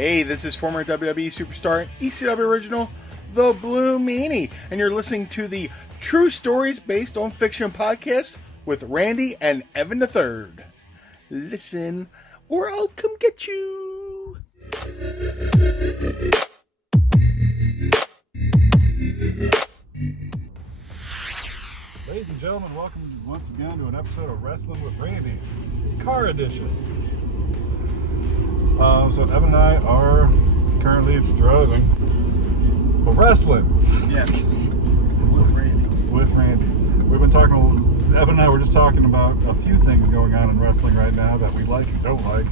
Hey, this is former WWE superstar and ECW original, The Blue Meanie, and you're listening to the True Stories Based on Fiction podcast with Randy and Evan III. Listen, or I'll come get you. Ladies and gentlemen, welcome once again to an episode of Rasslin with Randy, Car Edition. So Evan and I are currently driving, but wrestling. Yes, with Randy. With Randy. We've been talking, Evan and I were just talking about a few things going on in wrestling right now that we like and don't like.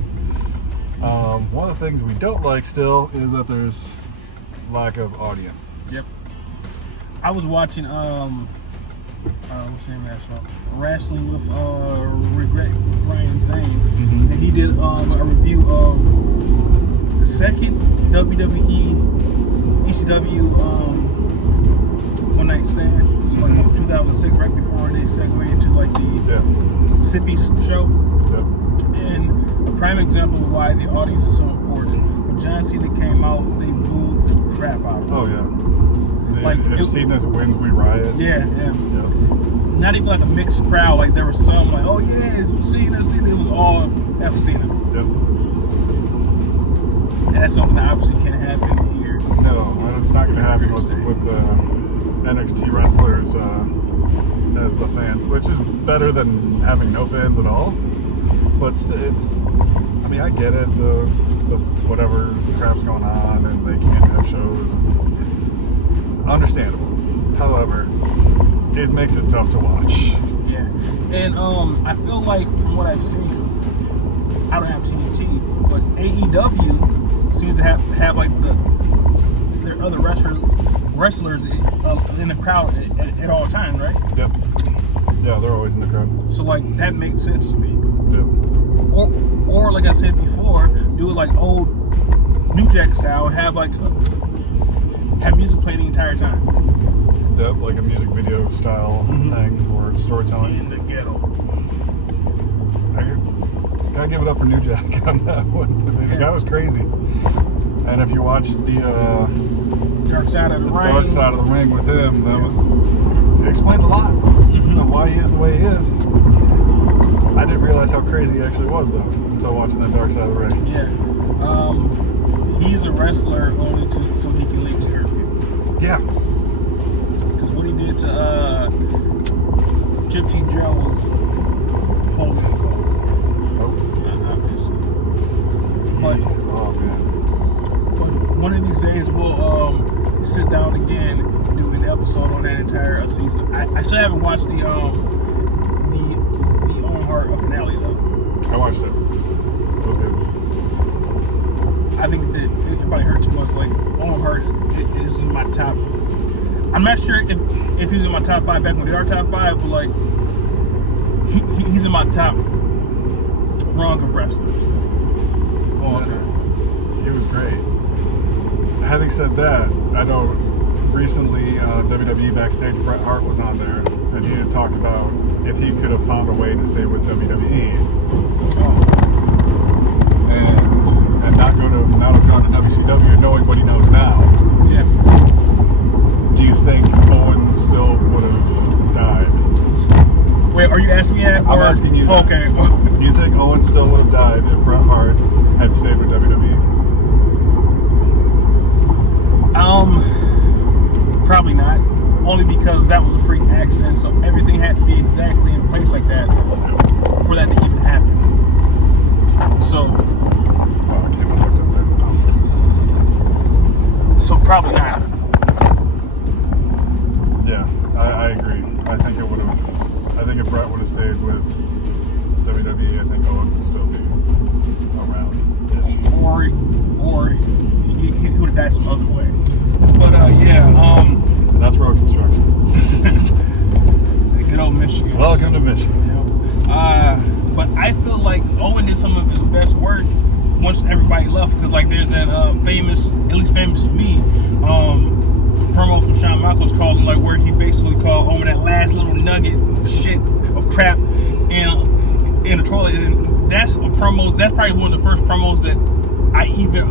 One of the things we don't like still is that there's lack of audience. Yep. I was watching, what's the name of that show? Rasslin with Ryan Zane, and he did a review of the second WWE ECW One Night Stand. It's like 2006, right before they segued into like the Sippy's show. Yep. And a prime example of why the audience is so important. When John Cena came out, they booed the crap out of him. Oh yeah. Like, if Cena wins, we riot. Yeah. Yep. Not even like a mixed crowd. Like there was some like, oh yeah, Cena. It was all F Cena. Yep. And that's something that obviously can't happen here. No, and it's not going to happen with the NXT wrestlers as the fans, which is better than having no fans at all. But it's, I mean, I get it, the whatever crap's going on, and they can't have shows. Understandable. However, it makes it tough to watch. Yeah, and I feel like from what I've seen, because I don't have TNT, but AEW seems to have like their other wrestlers in the crowd at all times, right? Yep. Yeah, they're always in the crowd. So like that makes sense to me. Yep. Or like I said before, do it like old New Jack style, and have music playing the entire time. Yep, like a music video style thing or storytelling. In the ghetto. I gotta give it up for New Jack on that one. The guy was crazy. And if you watched the Dark Side of the Ring. Dark Side of the Ring with him, it explained a lot of why he is the way he is. I didn't realize how crazy he actually was though until watching that Dark Side of the Ring. Yeah. He's a wrestler only so he can legally hurt people. Yeah. Because what he did to Gypsy Joe was holding him. Obviously. But one of these days we'll sit down again and do an episode on that entire season. I still haven't watched the Owen Hart finale though. I watched it. It was good. I think that everybody heard too much. Like Owen Hart is in my top. I'm not sure if he's in my top 5 back when they are top 5, but like he's in my top rung of wrestlers of all time. He was great. Having said that, I know recently WWE backstage Bret Hart was on there, and he had talked about if he could have found a way to stay with WWE and not have gone to WCW, knowing what he knows now. Yeah. Do you think Owen still would have died? Wait, are you asking me that? I'm asking you that. Okay. Do you think Owen still would have died if Bret Hart had stayed with WWE? Probably not. Only because that was a freak accident, so everything had to be exactly in place like that for that to even happen. So, probably not. Yeah, I agree. I think it would have. I think if Bret would have stayed with WWE, I think Owen would still be around. Or he would have died some other way. But And that's road construction. Good old Michigan. Welcome to Michigan. But I feel like Owen did some of his best work once everybody left, because like there's that famous, at least famous to me, promo from Shawn Michaels called him, like where he basically called Owen that last little nugget of shit of crap in a toilet, and that's a promo. That's probably one of the first promos that I even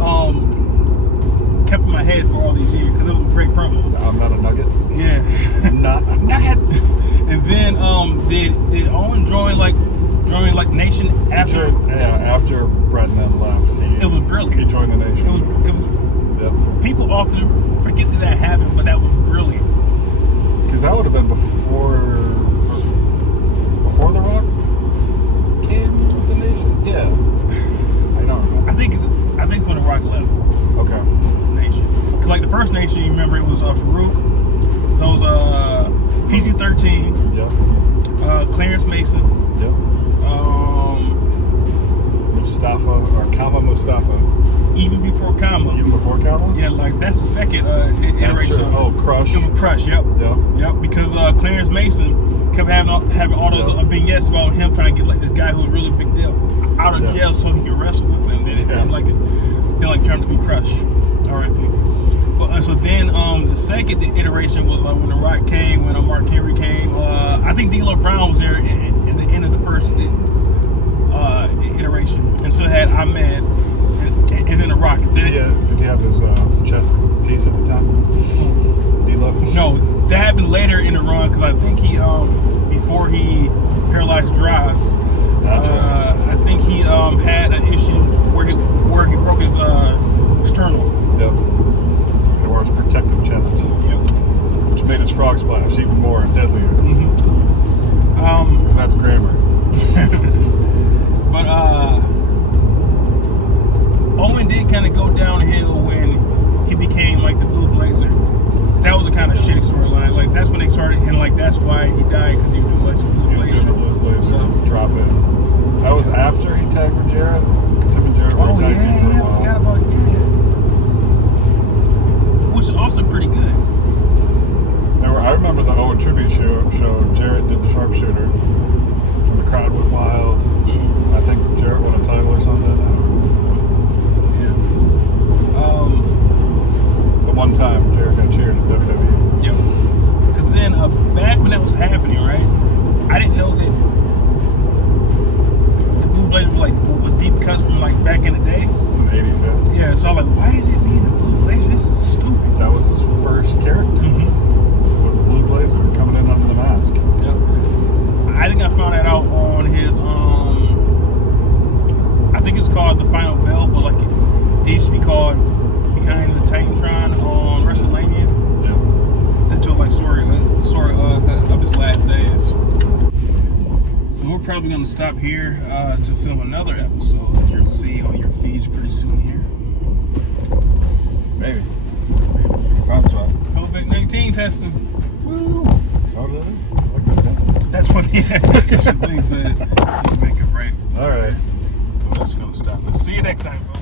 kept in my head for all these years because it was a great promo. I'm not a nugget. Yeah. Not a nugget. And then did Owen join Nation after? After Bret and them left. It was brilliant. He joined the Nation. It was. Yep. People often forget that happened, but that was brilliant. Because that would have been before The Rock came to the Nation. Yeah. I don't remember. I think when The Rock left. Okay. Nation. Because like the first Nation, you remember it was Farouk, those PG-13, Yep. Clarence Mason, Yep. Mustafa or Kama Mustafa. even before Kama. Even before Kama? Yeah, like that's the second iteration. Oh, Crush. Crush. Yep. Yep. Because Clarence Mason kept having all those vignettes about him trying to get like this guy who's really big deal out of jail so he can wrestle with him. Then it turned to be Crush. All right. Well, so then the second iteration was when The Rock came, when Mark Henry came. I think D'Lo Brown was there in the end of the first iteration, and so had Ahmed and then The Rock. Did he have his chest piece at the time? D'Lo? No, that happened later in the run because I think he before he paralyzed Droz. That's right. I think he had an issue where he broke his sternum. Yep. He wore his protective chest. Yep. Which made his frog splash even more deadlier. Mm-hmm. Because that's grammar. But Owen did kind of go downhill when he became like the Blue Blazer. That was a kind of shitty storyline. Like that's when they started, and like that's why he died because he was doing like some Blue Blazer. Blue Blazer, drop in. That was after he tagged with Jarrett. Because him and Jarrett were tag team for a I while. forgot about which is also pretty good. I remember the Owen tribute show. Jarrett did the sharpshooter, and the crowd went wild. I think Jarrett won a title or something. I don't know. The one time Jarrett got cheered in WWE. Yep. Because then back when that was happening, right? I didn't know that the Blue Blazer was deep cuts from like back in the day. In the 80s, yeah. Yeah, so I'm like, why is he being the Blue Blazer? This is stupid. That was his first character. Mm-hmm. Was the Blue Blazer coming in under the mask. Yep. I think I found that out on his I think it's called The Final Bell, but like it used to be called Behind the Titantron on WrestleMania. Yeah. That told like story of his last days. So we're probably gonna stop here to film another episode that you'll see on your feeds pretty soon here. Maybe. Found spot. COVID-19 testing. Woo! How that is? Like the dentist. That's what he thing said. Make it right. All right. We're just gonna stop. See you next time, folks.